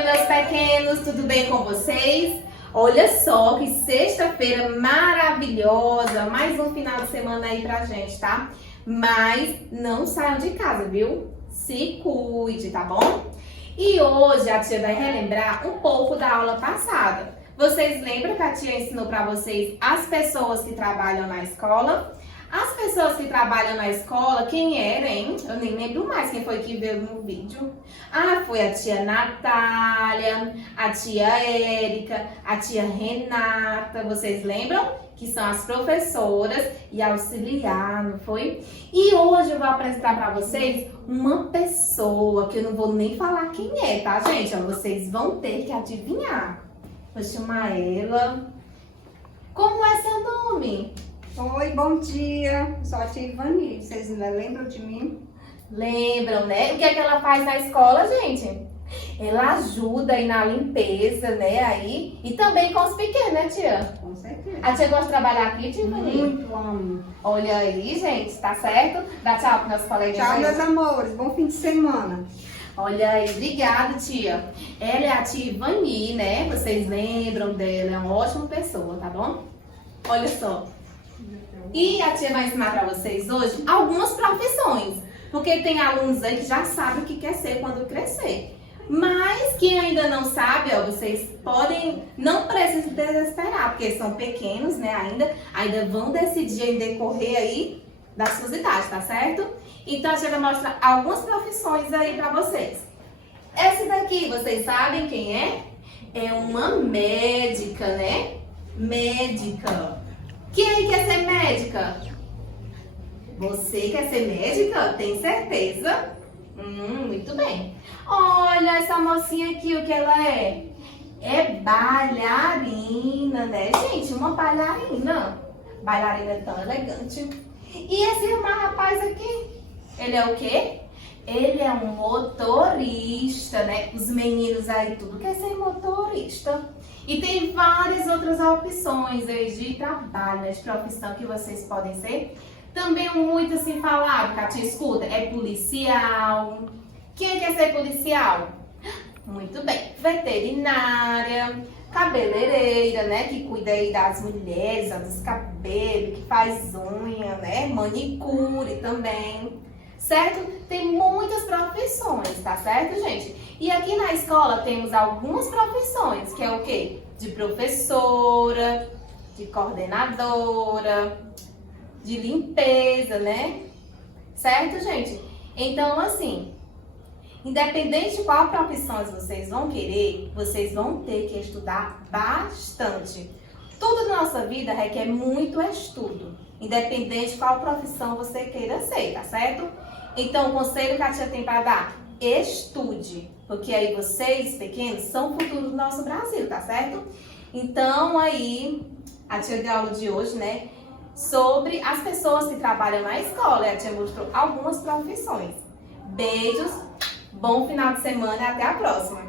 dia, meus pequenos, tudo bem com vocês? Olha só que sexta-feira maravilhosa, mais um final de semana aí pra gente, tá? Mas não saiam de casa, viu? Se cuide, tá bom? E hoje a tia vai relembrar um pouco da aula passada. Vocês lembram que a tia ensinou pra vocês as pessoas que trabalham na escola? As pessoas que trabalham na escola, quem era, hein? Eu nem lembro mais quem foi que veio no vídeo. Ah, foi a tia Natália, a tia Érica, a tia Renata. Vocês lembram? Que são as professoras e auxiliar, não foi? E hoje eu vou apresentar para vocês uma pessoa que eu não vou nem falar quem é, tá, gente? Vocês vão ter que adivinhar. Vou chamar ela. Como é seu nome? Oi, bom dia. Sou a tia Ivani. Vocês ainda lembram de mim? Lembram, né? O que é que ela faz na escola, gente? Ela ajuda aí na limpeza, né? Aí. E também com os pequenos, né, tia? Com certeza. A tia gosta de trabalhar aqui, tia Ivani? Muito amo. Olha aí, gente, tá certo? Dá tchau para meus colegas Tchau, aí. meus amores. Bom fim de semana. Olha aí, obrigada, tia. Ela é a tia Ivani, né? Vocês lembram dela? É uma ótima pessoa, tá bom? Olha só. E a tia vai ensinar para vocês hoje algumas profissões, porque tem alunos aí que já sabem o que quer ser quando crescer. Mas quem ainda não sabe, ó, vocês podem, não precisam desesperar, porque são pequenos, né, ainda vão decidir em decorrer aí das suas idades, tá certo? Então a tia vai mostrar algumas profissões aí para vocês. Essa daqui, vocês sabem quem é? É uma médica, né? Médica. Quem quer ser médica? Você quer ser médica? Tem certeza? Muito bem. Olha essa mocinha aqui, o que ela é? É bailarina, né, gente? Uma bailarina. Bailarina tão elegante. E esse rapaz aqui? Ele é o quê? Ele é um motorista, né? Os meninos aí tudo quer ser motorista. E tem várias outras opções aí de trabalho, né, de profissão que vocês podem ser. Também muito assim falado, que a tia escuta, é policial. Quem quer ser policial? Muito bem. Veterinária, cabeleireira, né, que cuida aí das mulheres, dos cabelos, que faz unha, né, manicure também. Certo? Tem muitas profissões, tá certo, gente? E aqui na escola temos algumas profissões, que é o quê? De professora, de coordenadora, de limpeza, né? Certo, gente? Então, assim, independente de qual profissão vocês vão querer, vocês vão ter que estudar bastante. Tudo na nossa vida requer muito estudo, independente de qual profissão você queira ser, tá certo? Então, o conselho que a tia tem para dar, estude, porque aí vocês, pequenos, são o futuro do nosso Brasil, tá certo? Então, aí, a tia deu aula de hoje, né, sobre as pessoas que trabalham na escola, e a tia mostrou algumas profissões. Beijos, bom final de semana e até a próxima!